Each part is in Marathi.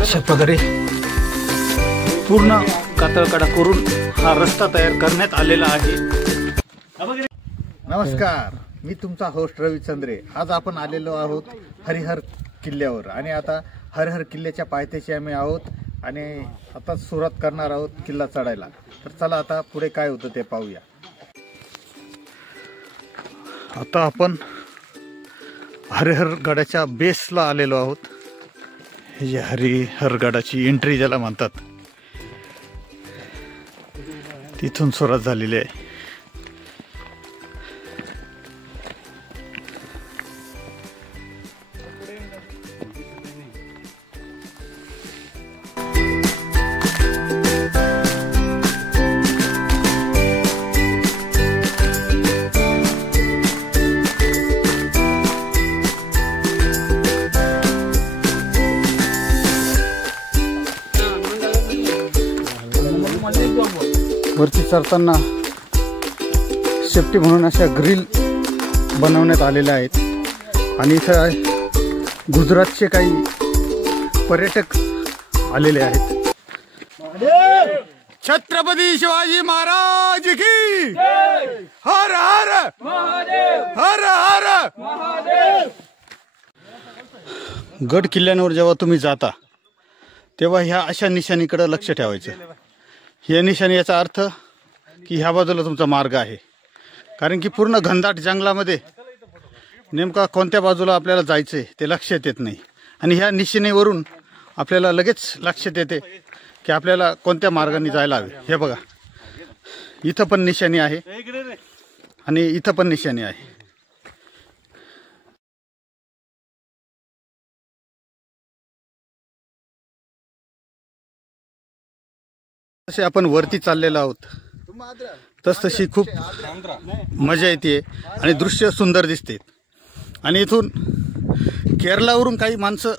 अशा प्रकारे पूर्ण कातळकडा करून हा रस्ता तयार करण्यात आलेला आहे। नमस्कार, मी तुमचा होस्ट रवी चंद्रे। आज आपण आलेलो आहोत हरिहर किल्ल्यावर आणि आता हरिहर किल्ल्याच्या पायथ्याशी आम्ही आहोत आणि आता सुरुवात करणार आहोत किल्ला चढायला। तर चला आता पुढे काय होतं ते पाहूया। आता आपण हरिहर गडाच्या बेसला आलेलो आहोत। ही हरिहर गडाची एंट्री ज्याला म्हणतात तिथून सुरुवात झालेली आहे। वरती चढताना सेफ्टी म्हणून अशा ग्रिल बनवण्यात आलेल्या आहेत आणि इथं गुजरातचे काही पर्यटक आलेले आहेत। छत्रपती शिवाजी महाराज की हर हर हर हर महादेव। गड किल्ल्यांवर जेव्हा तुम्ही जाता तेव्हा ह्या अशा निशाणीकडे लक्ष ठेवायचं। या निशाणी याचा अर्थ की ह्या बाजूला तुमचा मार्ग आहे, कारण की पूर्ण घनदाट जंगलामध्ये नेमका कोणत्या बाजूला आपल्याला जायचंय ते लक्षात येत नाही आणि ह्या निशाणीवरून आपल्याला लगेच लक्षात येते की आपल्याला कोणत्या मार्गाने जायला हवे। हे बघा, इथं पण निशाणी आहे आणि इथं पण निशाणी आहे। जसे आपण वरती चाललेलो आहोत तसतशी खूप मजा येते आणि दृश्य सुंदर दिसते। आणि इथून केरळावरून काही माणसं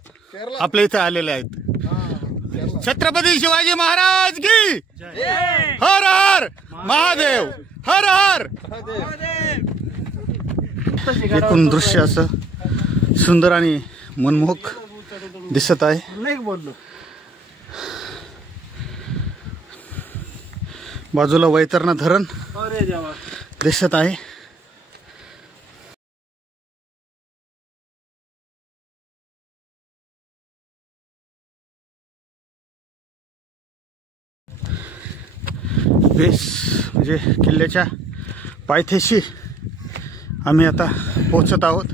आपल्या इथे आलेले आहेत। छत्रपती शिवाजी महाराज की हर हर महादेव हर हर। एकूण दृश्य असं सुंदर आणि मनमोहक दिसत आहे। बाजूला वैतरणा धरण दिसत आहे। बेस म्हणजे किल्ल्याच्या पायथ्याशी आम्ही आता पोहोचत आहोत।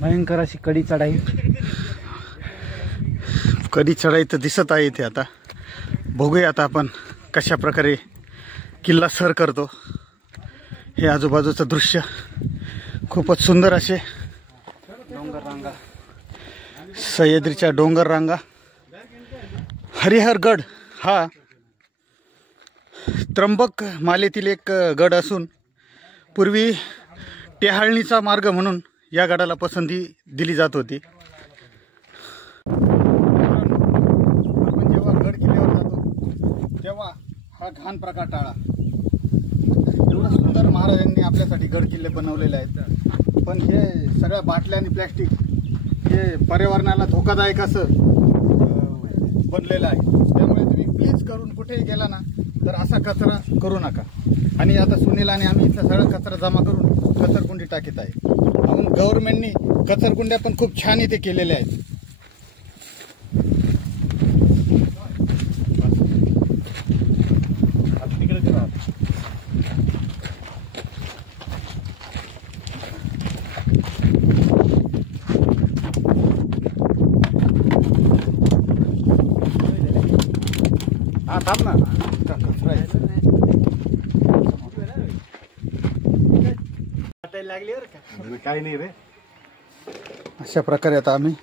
भयंकर अशी कडी चढाई तर दिसत आहे इथे। आता बघूया आता आपण कशा प्रकारे किल्ला सर करतो। हे आजूबाजूचं दृश्य खूपच सुंदर असे डोंगर रांगा, सह्याद्रीच्या डोंगर रांगा। हरिहरगड हा त्र्यंबक मालेतील एक गड असून पूर्वी टेहाळणीचा मार्ग म्हणून या गडाला पसंती दिली जात होती। तेव्हा हा घाण प्रकार टाळा। एवढं सुंदर महाराजांनी आपल्यासाठी गड किल्ले बनवलेले आहेत, पण हे सगळ्या बाटल्या आणि प्लॅस्टिक हे पर्यावरणाला धोकादायक असं बनलेलं आहे। त्यामुळे तुम्ही प्लीज करून कुठेही गेला ना तर असा कचरा करू नका। आणि आता सुनील आणि आम्ही इथला सगळा कचरा जमा करून कचरकुंडी टाकीत आहे। म्हणून गव्हर्नमेंटनी कचरकुंड्या पण खूप छान इथे केलेल्या आहेत। हा थांब ना, काही नाही रे। अशा प्रकारे आता आम्ही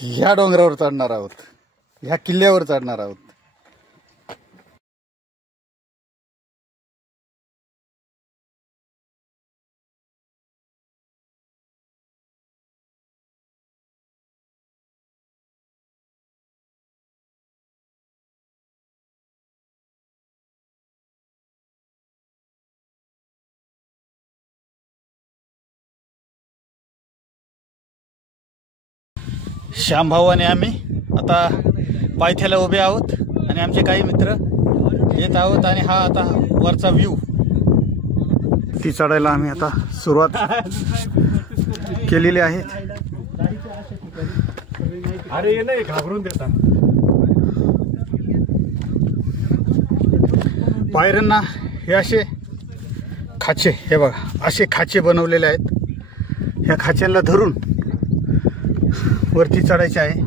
ह्या डोंगरावर चढणार आहोत, ह्या किल्ल्यावर चढणार आहोत। श्यामभाऊ आणि आम्ही आता पायथ्याला उभे आहोत आणि आमचे काही मित्र येत आहोत आणि हा आता वरचा व्ह्यू ती चढायला आम्ही आता सुरुवात केलेली आहे. अरे नाही घाबरून देता. पायऱ्यांना हे असे खाचे, हे बघा असे खाचे बनवलेले आहेत. ह्या खाच्यांना धरून वरती चढायचे आहे.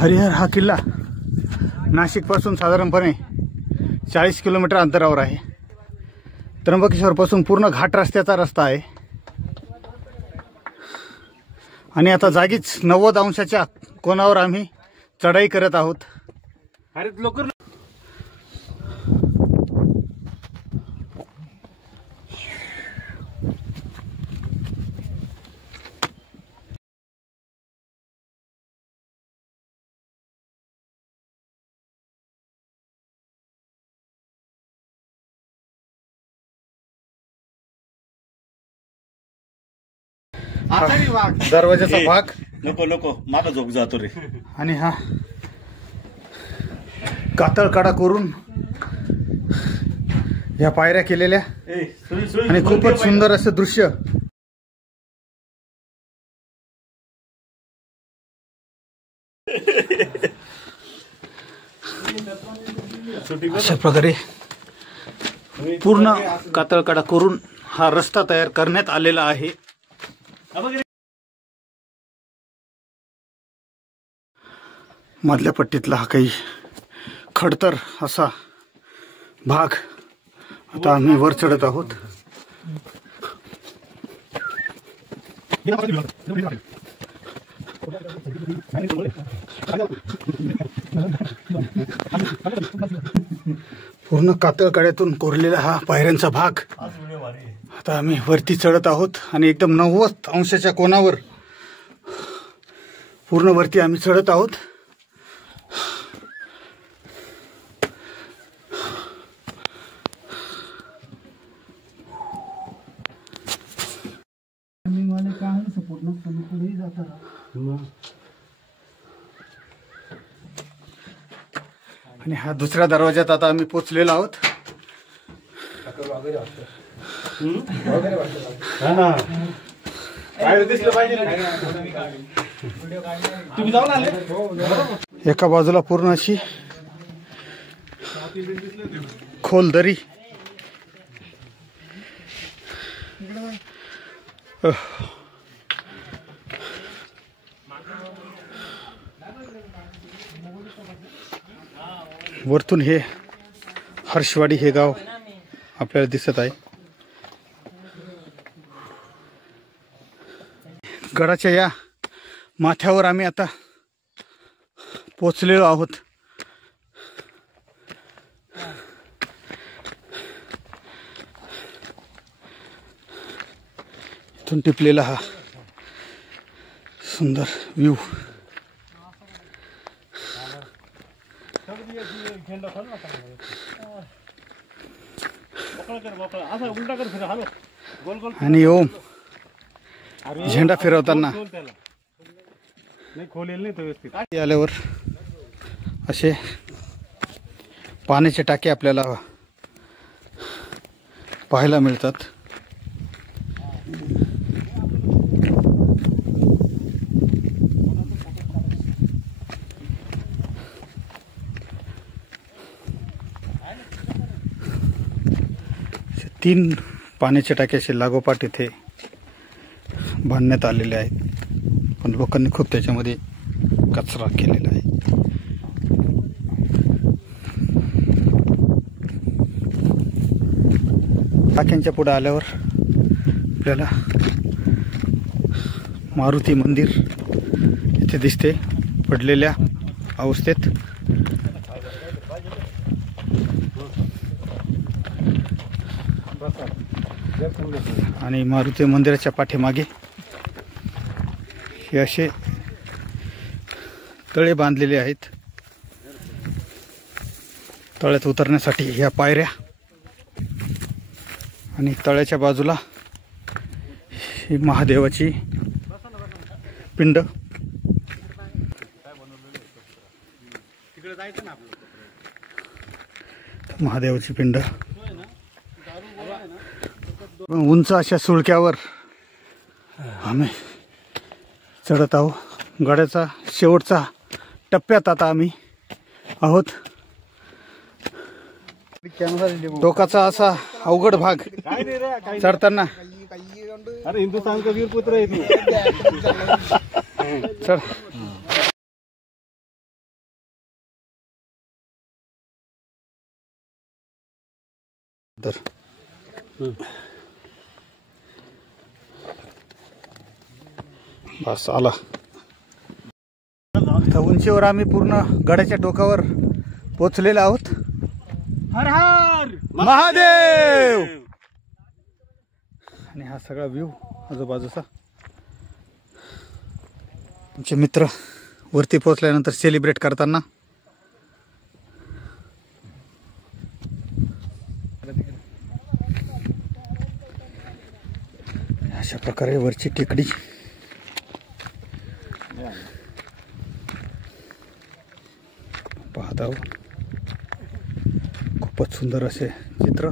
हरिहर हा किल्ला नाशिकपासून साधारणपणे 40 किलोमीटर अंतरावर आहे. त्र्यंबकेश्वरपासून पूर्ण घाट रस्त्याचा रस्ता आहे आणि आता जागीच 90 अंशाच्या कोनावर आम्ही चढाई करत आहोत. अरे लवकर. दरवाजाचा भाग नको नको मागं झोप जातो रे. आणि हा कातळ कडा करून या पायऱ्या केलेल्या आणि खूपच सुंदर असं दृश्य. अशा प्रकारे पूर्ण कातळ कडा करून हा रस्ता तयार करण्यात आलेला आहे. मधल्या पट्टीतला हा काही खडतर असा भाग. आता आम्ही वर चढत आहोत. पूर्ण कातळ कड्यातून कोरलेला हा पायऱ्यांचा भाग. आता आम्ही वरती चढत आहोत आणि एकदम 90 अंशाच्या कोनावर पूर्ण वरती आम्ही चढत आहोत. आणि हा दुसऱ्या दरवाज्यात आता आम्ही पोचलेलो आहोत. एका बाजूला पूर्ण अशी खोल दरी. वरतून हे हर्षवाडी हे गाव आपल्याला दिसत आहे. गडाच्या या माथ्यावर आम्ही आता पोचलेलो आहोत. इथून टिपलेला हा सुंदर व्ह्यू. आणि ओम झेंडा फिरवताना आल्यावर असे पाण्याचे टाके आपल्याला पाहायला मिळतात. तीन पाण्याचे टाके असे लागोपाठ इथे बांधण्यात आलेले आहेत, पण लोकांनी खूप त्याच्यामध्ये कचरा केलेला आहे. टाक्यांच्या पुढे आल्यावर आपल्याला मारुती मंदिर इथे दिसते पडलेल्या अवस्थेत. आणि मारुती मंदिराच्या पाठीमागे हे असे तळे बांधलेले आहेत. तळ्यात उतरण्यासाठी ह्या पायऱ्या आणि तळ्याच्या बाजूला ही महादेवाची पिंड. महादेवाची पिंड उंच अशा सुळक्यावर आम्ही चढत आहोत. गडाचा शेवटचा टप्प्यात आता आम्ही आहोत. टोकाचा असा अवघड भाग काय नाही रे काय चढताना. अरे हिंदुस्थानचा वीर पुत्र आहे तू. चढ तर बस आला. आता उंचीवर आम्ही पूर्ण गडाच्या टोकावर पोचलेलो आहोत. हर हर महादेव. आणि हा सगळा व्ह्यू आजूबाजूचा. आमचे मित्र वरती पोहोचल्यानंतर सेलिब्रेट करताना अशा प्रकारे वरची टेकडी पाहत आहोत. खूपच सुंदर असे चित्र.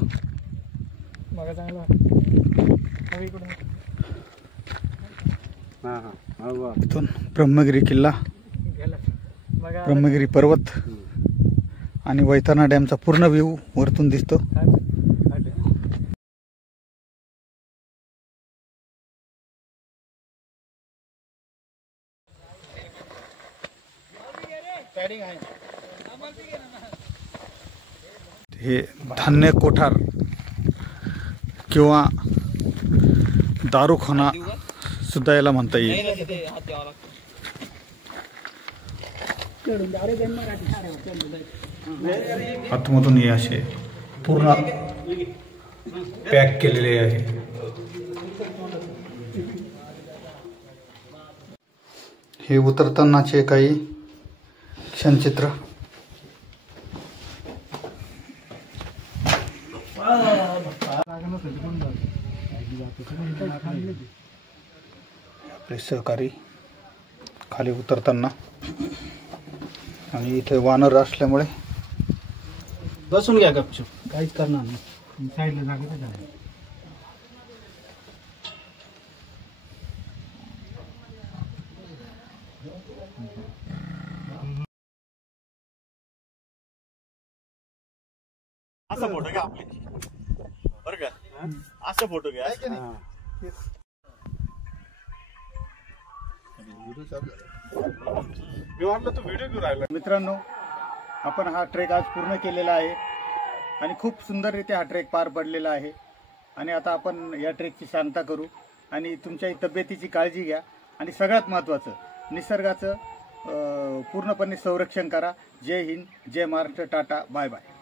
इथून ब्रह्मगिरी किल्ला, ब्रह्मगिरी पर्वत आणि वैतरणा डॅमचा पूर्ण व्ह्यू वरतून दिसतो. हे धान्य कोठार किंवा दारूखाना सुद्धा याला म्हणता येईल. आतमधून हे असे पूर्ण पॅक केलेले आहे. हे उतरतानाचे काही क्षणचित्र. आपले सहकारी खाली उतरताना. आणि इथे वानर असल्यामुळे बसून घ्या गपचूप, काहीच करणार नाही. साईडला जागा नाही. असा फोटो घ्या आपले बरं का. असा फोटो घ्या. मी वाटलं तू व्हिडिओ घेऊन राहिला. मित्रांनो, आपण हा ट्रेक आज पूर्ण केलेला आहे आणि खूप सुंदररीत्या हा ट्रेक पार पडलेला आहे. आणि आता आपण या ट्रेकची शांतता करू आणि तुमच्या तब्येतीची काळजी घ्या. आणि सगळ्यात महत्त्वाचं, निसर्गाचं पूर्णपणे संरक्षण करा. जय हिंद, जय महाराष्ट्र, टाटा, बाय बाय.